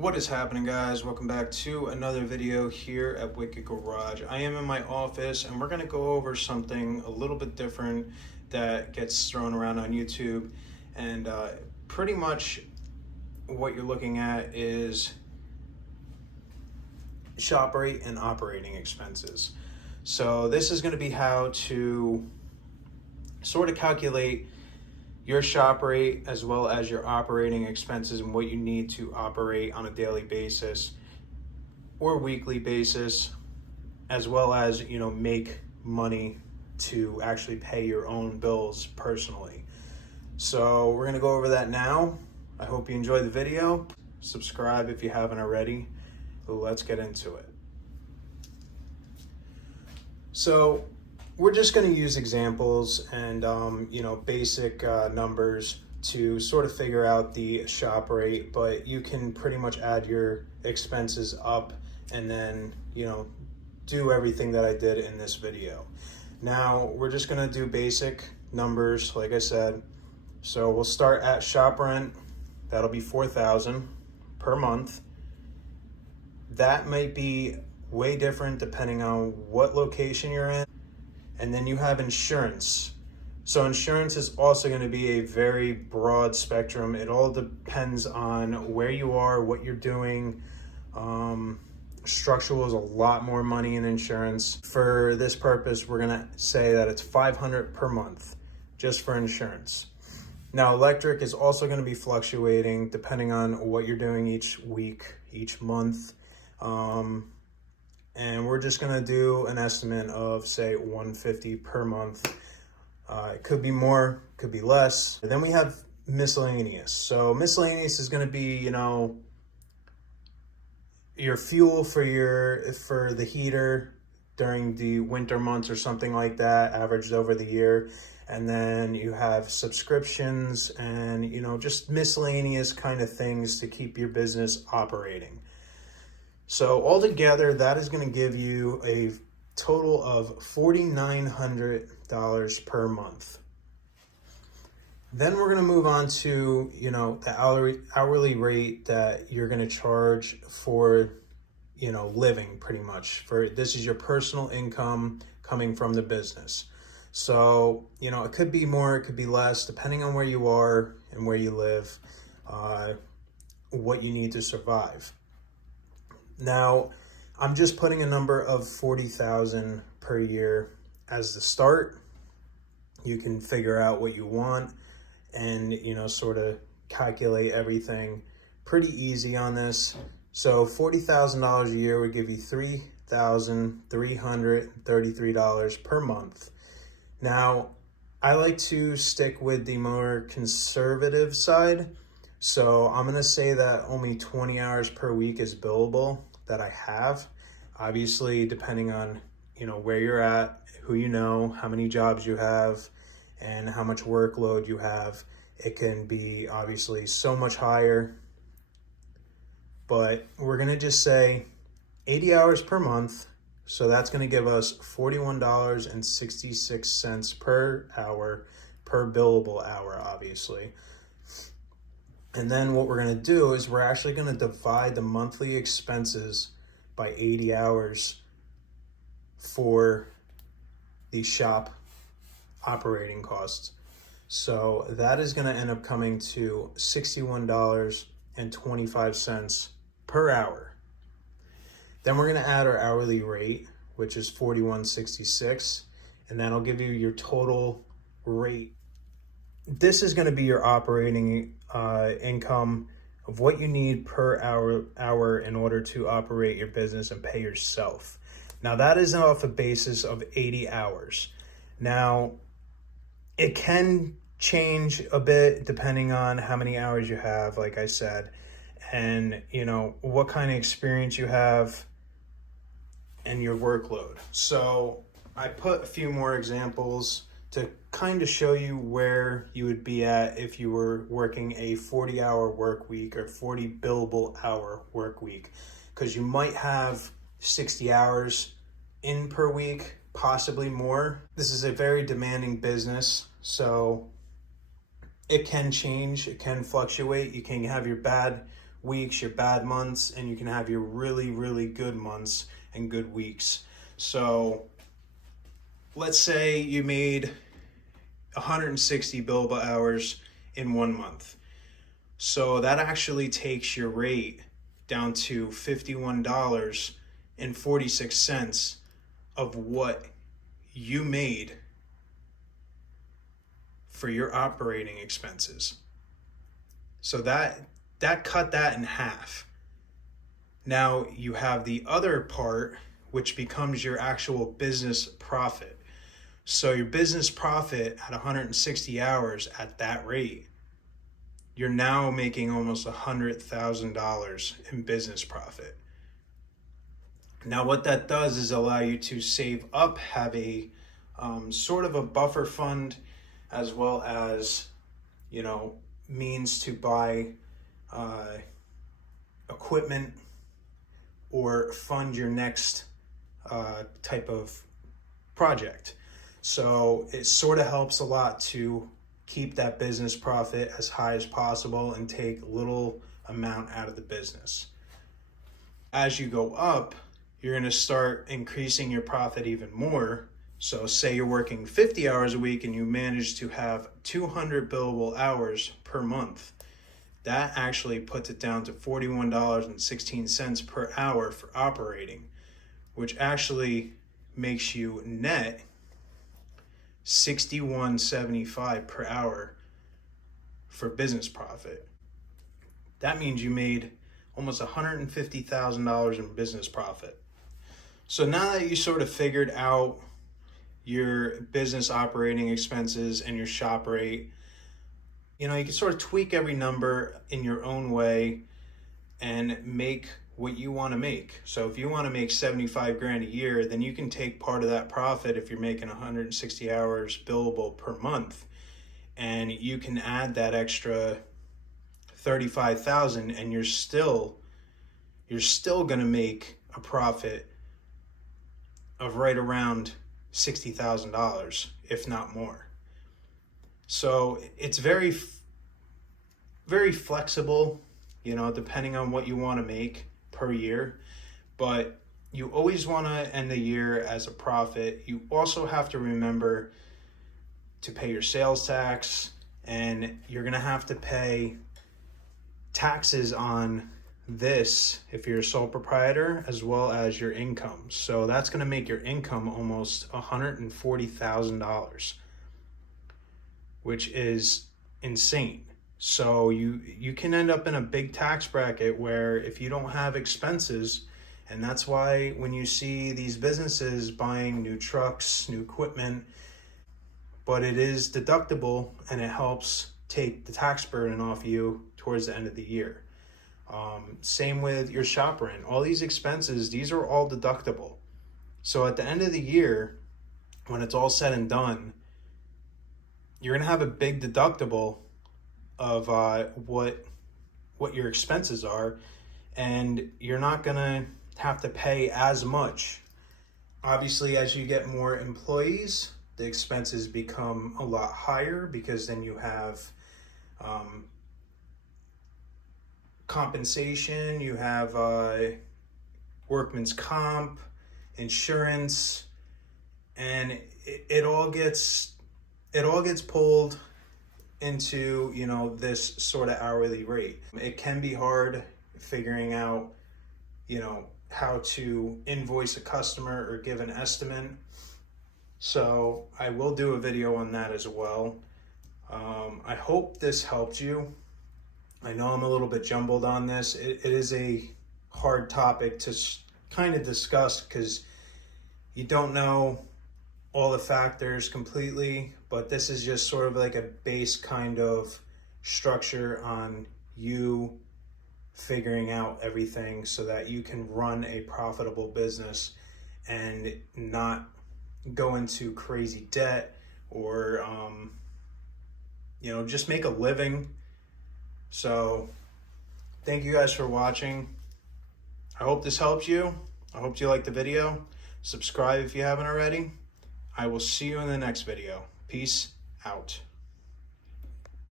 What is happening, guys? Welcome back to another video here at Wicked Garage. I am in my office and we're going to go over something a little bit different that gets thrown around on YouTube, and pretty much what you're looking at is shop rate and operating expenses. So this is going to be how to sort of calculate your shop rate as well as your operating expenses and what you need to operate on a daily basis or weekly basis, as well as make money to actually pay your own bills personally. So we're going to go over that now. I hope you enjoyed the video. Subscribe if you haven't already. Let's get into it. So we're just going to use examples and basic numbers to sort of figure out the shop rate, but you can pretty much add your expenses up and then do everything that I did in this video. Now we're just going to do basic numbers, like I said. So we'll start at shop rent. That'll be $4,000 per month. That might be way different depending on what location you're in. And then you have insurance. So insurance is also going to be a very broad spectrum. It all depends on where you are, what you're doing. Structural is a lot more money in insurance. For this purpose, we're going to say that it's $500 per month just for insurance. Now, electric is also going to be fluctuating depending on what you're doing each week, each month. And we're just going to do an estimate of, say, $150 per month. It could be more, could be less. And then we have miscellaneous. So miscellaneous is going to be, your fuel for the heater during the winter months or something like that, averaged over the year. And then you have subscriptions and, just miscellaneous kind of things to keep your business operating. So altogether, that is going to give you a total of $4,900 per month. Then we're going to move on to, the hourly rate that you're going to charge for, living pretty much. This is your personal income coming from the business. So, it could be more, it could be less, depending on where you are and where you live, what you need to survive. Now, I'm just putting a number of $40,000 per year as the start. You can figure out what you want and, sort of calculate everything pretty easy on this. So $40,000 a year would give you $3,333 per month. Now, I like to stick with the more conservative side. So I'm going to say that only 20 hours per week is billable that I have. Obviously, depending on, where you're at, who how many jobs you have, and how much workload you have, it can be obviously so much higher. But we're going to just say 80 hours per month. So that's going to give us $41.66 per hour, per billable hour, obviously. And then what we're going to do is we're actually going to divide the monthly expenses by 80 hours for the shop operating costs. So that is going to end up coming to $61.25 per hour. Then we're going to add our hourly rate, which is $41.66, and that'll give you your total rate. This is going to be your operating income of what you need per hour in order to operate your business and pay yourself. Now, that is off a basis of 80 hours. Now, it can change a bit depending on how many hours you have, like I said, and what kind of experience you have and your workload. So I put a few more examples to kind of show you where you would be at if you were working a 40-hour work week or 40 billable hour work week, because you might have 60 hours in per week, possibly more. This is a very demanding business, so it can change, it can fluctuate. You can have your bad weeks, your bad months, and you can have your really, really good months and good weeks. So let's say you made 160 billable hours in 1 month. So that actually takes your rate down to $51.46 of what you made for your operating expenses. So that cut that in half. Now you have the other part, which becomes your actual business profit. So your business profit at 160 hours at that rate, you're now making almost $100,000 in business profit. Now what that does is allow you to save up, have a sort of a buffer fund, as well as, means to buy equipment or fund your next type of project. So it sort of helps a lot to keep that business profit as high as possible and take little amount out of the business. As you go up, you're going to start increasing your profit even more. So say you're working 50 hours a week and you manage to have 200 billable hours per month. That actually puts it down to $41.16 per hour for operating, which actually makes you net $61.75 per hour for business profit. That means you made almost $150,000 in business profit. So now that you sort of figured out your business operating expenses and your shop rate, you can sort of tweak every number in your own way and make what you want to make. So if you want to make 75 grand a year, then you can take part of that profit if you're making 160 hours billable per month, and you can add that extra 35,000 and you're still going to make a profit of right around $60,000, if not more. So it's very, very flexible, depending on what you want to make per year, but you always want to end the year as a profit. You also have to remember to pay your sales tax, and you're going to have to pay taxes on this if you're a sole proprietor, as well as your income. So that's going to make your income almost $140,000, which is insane. So you can end up in a big tax bracket where if you don't have expenses, and that's why when you see these businesses buying new trucks, new equipment, but it is deductible and it helps take the tax burden off you towards the end of the year. Same with your shop rent. All these expenses, these are all deductible. So at the end of the year, when it's all said and done, you're going to have a big deductible of what your expenses are, and you're not going to have to pay as much. Obviously, as you get more employees, the expenses become a lot higher, because then you have compensation, you have workman's comp, insurance, and it all gets pulled into this sort of hourly rate. It can be hard figuring out how to invoice a customer or give an estimate, so I will do a video on that as well. I hope this helped you. I know I'm a little bit jumbled on this. It is a hard topic to kind of discuss because you don't know all the factors completely, but this is just sort of like a base kind of structure on you figuring out everything so that you can run a profitable business and not go into crazy debt or just make a living. So thank you guys for watching. I hope this helps you. I hope you liked the video. Subscribe if you haven't already. I will see you in the next video. Peace out.